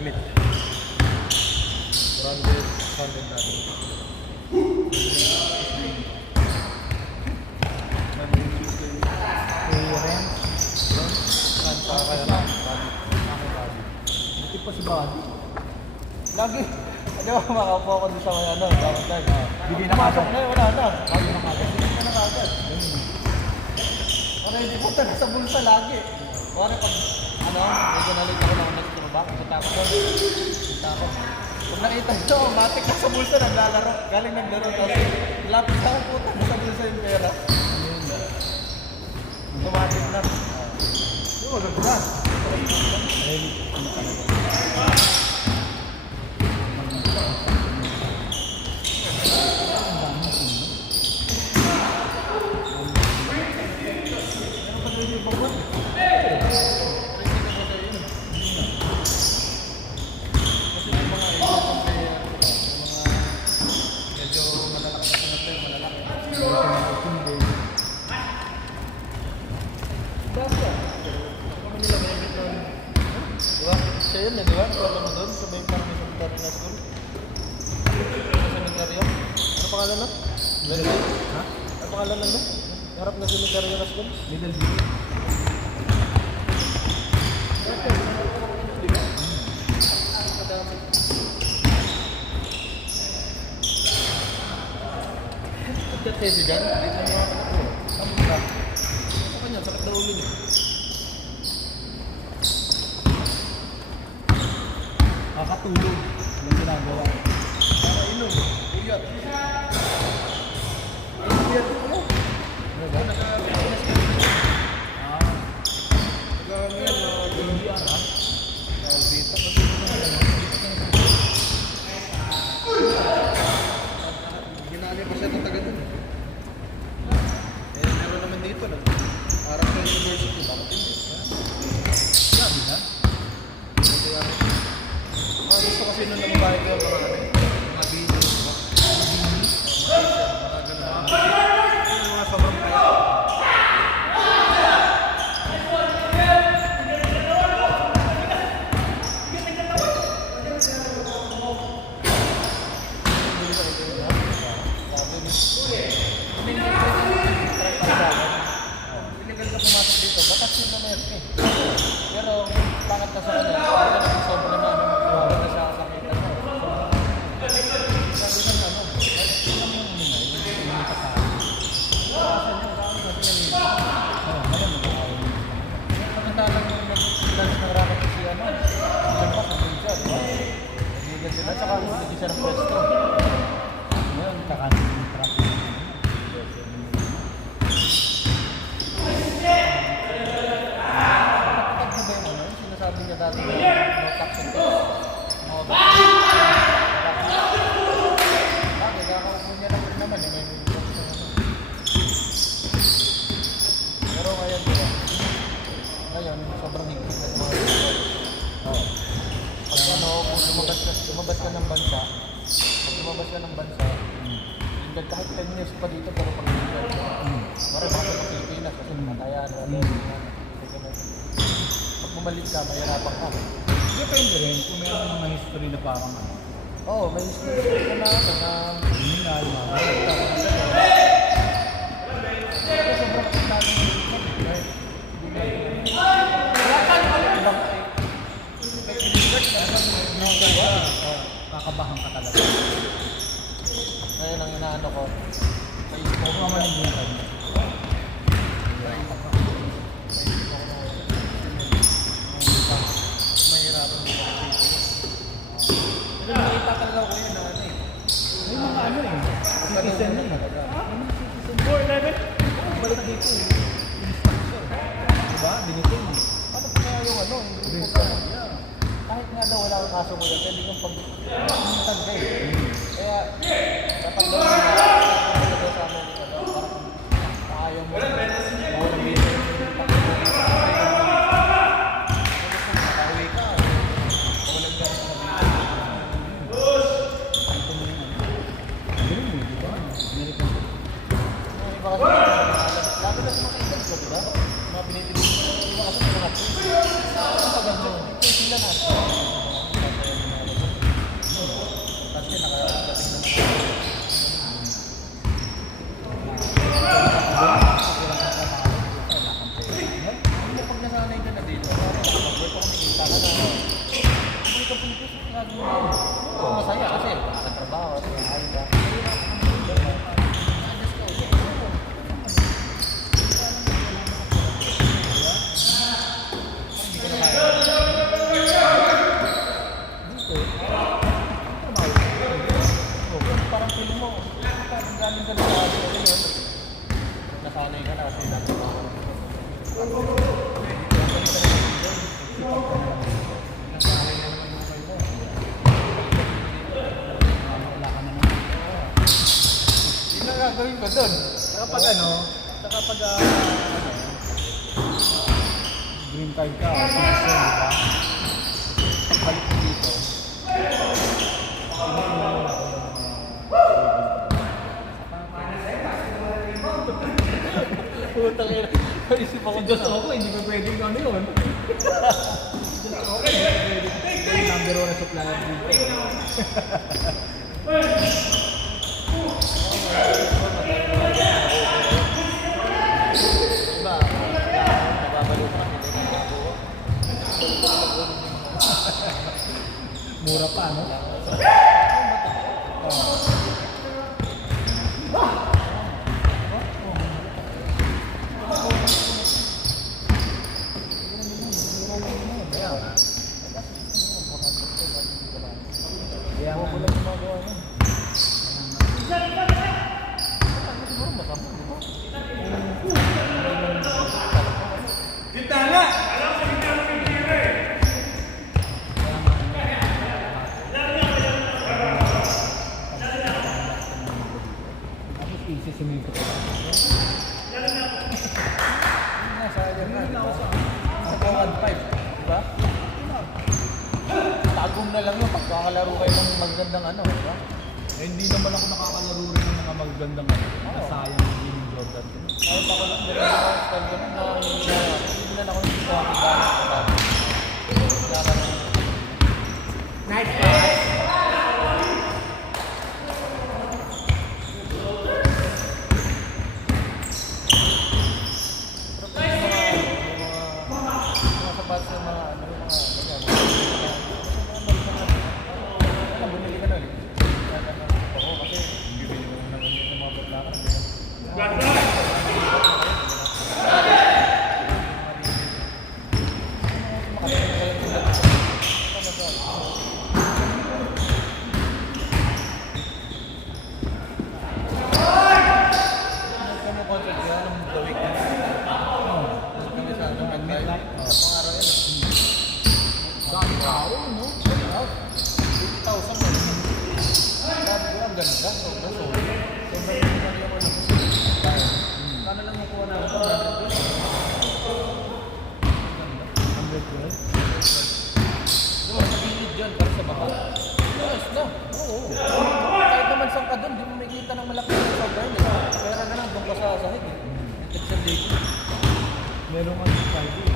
limit. 400 natin. Hindi pa si Buddy. Lagi. Ano ba makaupo ako doon sa mga ano, dapat tayo. Bigay na kagad. Na, wala na. Ayaw na kagad. Bigay na kagad. Para hindi ko talaga sa bulsa lagi. Kaya pag, ano, medyo nalito ako ng next tumaba, punta ako doon. Punta ako. Pag nakita nyo, matik na sa bulsa, naglalaro. Galing naglaro kasi lapit ako puta sa bulsa yung pera. Automatic na. Oo, ganda. Siya yun, di ba? Alam mo doon, sa may parang cemetery na school. Sa cemetery. Ano pangalan na? Middle Ha? Ano pangalan na no? Harap na cemetery na school? Middle B. Kat heavy dyan? Dito na mga katakbo. Saan ka? Sa kanya, sakit na ulo niya. Kakatulog. Anong ginagawa? Para inom. Uyat. Uyat ko. Ano ba? Nag-aamin na Hindi ha? Dito kasi ginali pa siya ng taga dun. Eh, meron naman dito na. Parang sa university, bakit hindi? Sabi na? Gusto kasi nung nababae ko, mga video, mga ganun. Mga sobrang kaya. Illegal ka pumasok dito, batas yun na meron eh. Pero pangat ka sa kanya, hindi ka naging sobra na magkawala na siya sa kita niya. Sabi ka ano, samantalang mag-dance ng racket kasi ano, lampas ang pinsa, di ba? Nagigil sila, tsaka hindi siya ng pwesto. Ngayon, kakanin yung trap. Kapag ba yung ano, sinasabi niya dati na no tax and tax. No tax. Bakit? Kakaupo niya lang naman eh. May tax and ano. Pero ngayon, di ba? Ngayon, sobrang higpit na sa mga Oo. pag ano, kung lumabas ka ng bansa, pag lumabas ka ng bansa, hingga kahit 10 years pa dito, pero pag hingga ka, marami ka sa Pilipinas kasi matayan, pag bumalik ka, mahirapan ka. Depende rin kung meron mga history na parang ano. Oo, may history ka na ako na Criminal, mga sobrang natin kakabahan ka talaga. ngayon ang inaano ko, may Huwag ka man yung buhay. mahirapan mo ako dito. Pero nakita talaga ko yun na ano eh. May mga ano eh. Citizen na talaga. Balik dito eh. Diba? Binitin. Ano pa kaya yung ano? Hindi ko pa. Kahit nga daw wala kang kaso mo yan, pwede kang pag-intag ka eh. Kaya, dapat daw na sa Amerika daw, parang ayaw mo. Bawal ang video yung pauwi ka. Walang gano'n sa video. Ito mo yung ano. Ganun eh, diba? American. Yung iba kasi, lalo na sa mga kaibigan ko, diba? Mga pinitibig ko, iba kasi mga twins. Ang paganda, sila natin. nasanay ka na kasi dati mo. Wala ka na naman. Yun ang gagawin ko doon. Kapag ano, kapag green card ka, selection, di ba? Balik mo dito. Putang ina. Isip ako Si Diyos ako, hindi pa pwedeng ano yun. Si Diyos ako, hindi pa pwedeng yung number 1 na supplier dito. Diba? Nababaliw ka kasi hindi ka nakakuha. Mura pa, no? Kaya nga, Wala gumagawa nun. Siguro masama, di ba? tapos easy sumingko ko. Sayang na. Sa 1.5, di ba? Tagong na lang yun pagkakalaro kayo ng magandang ano, di ba? Eh, hindi naman ako nakakalaro rin ng mga magagandang ano. Nasayang yung Jimmy Jordan. Kahit ako lang, meron ako style ko nun, hindi na ako nito sa aking gamit. Wala ka nang Nice pass! mga sapatos ng mga ano, yung mga ganyan. Bumili ka na ulit. Oo, kasi bibili mo naman yung mga batlakan. Kami concept yan ng the week. Kami sa ano, midnight. Mga araw yan. Dami tao, no? 8,000 na. Grabe ko, ang ganda. Sobrang solid. Sobrang yung ano yung ano. Kano lang makuha na ako. 112. Diba, sa gilid dyan, para sa baka. Ayos na. Oo. Kahit naman saan ka doon, di mo makikita ng malaki na sobrang. Pera na lang, doon ka sa sahig. Ito sa day. Meron nga yung Friday.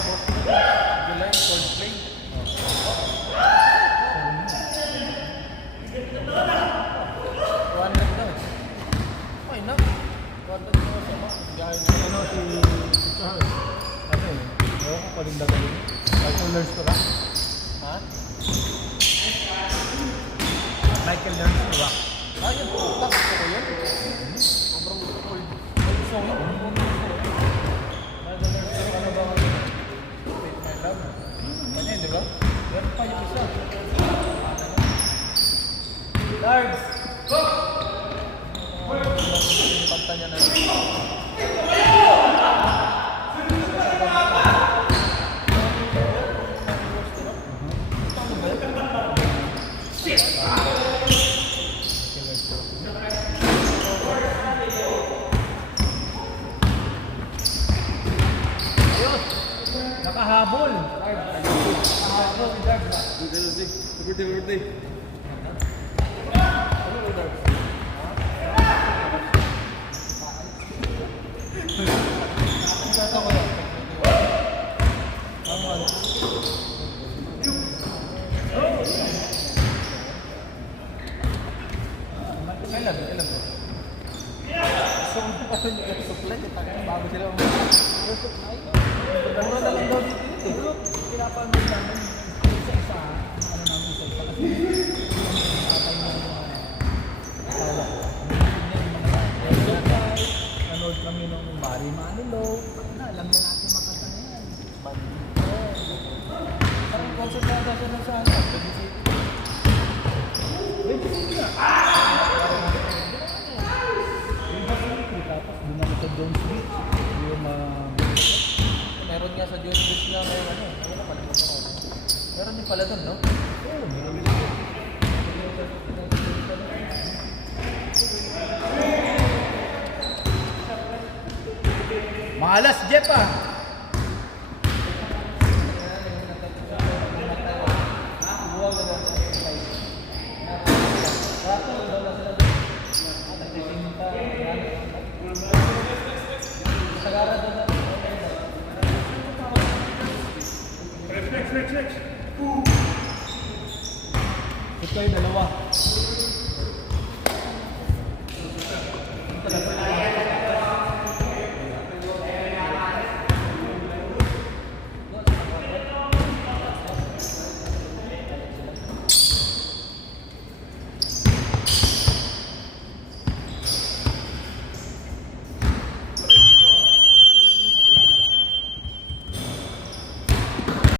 July, Coldplay. Wonder daw. Okay na. Wonder daw sa mga. Gaya na. Ano si Charles? Ano eh? Ewan ko pa rin dagaling. Michael Learns to Rock. Ha? Michael Learns to Rock. Ah, yun. Puta. Gusto ko yun. Sobrang gusto ko yun. Ay, gusto ko yun. Ano ba ang Wait, my love? Ano yun, di ba? Meron pa yung isa. Largs! Yung kanta niya na yun. Michael Learns to Rock. Ayun! Nakahabol! Nakahabol si Darb. Ito ko lang. Tama. Kailan? Kailan po? So, ano yung supply? Bago sila ang supply? Mura na lang daw dito eh. Pinapanood namin isa-isa. Ano namin isa-isa. asawa ko. Ang mga yan. Nanood kami nung Mari Manilo. Alam na natin makanta na yan. Parang concert na ata siya ng sa ano, Baby City. Wait, sige nga. Tapos dumalo sa Jones Beach. Yung Meron nga sa Jones Beach nga ngayon ano, wala palimutan ko. Meron din pala doon, no? oh, meron din. Malas, Jeff ah! Buwag na lang sa Rato, daw na sila doon. Nagtitinta. Sagara doon na. Ito yung dalawa. Talaga.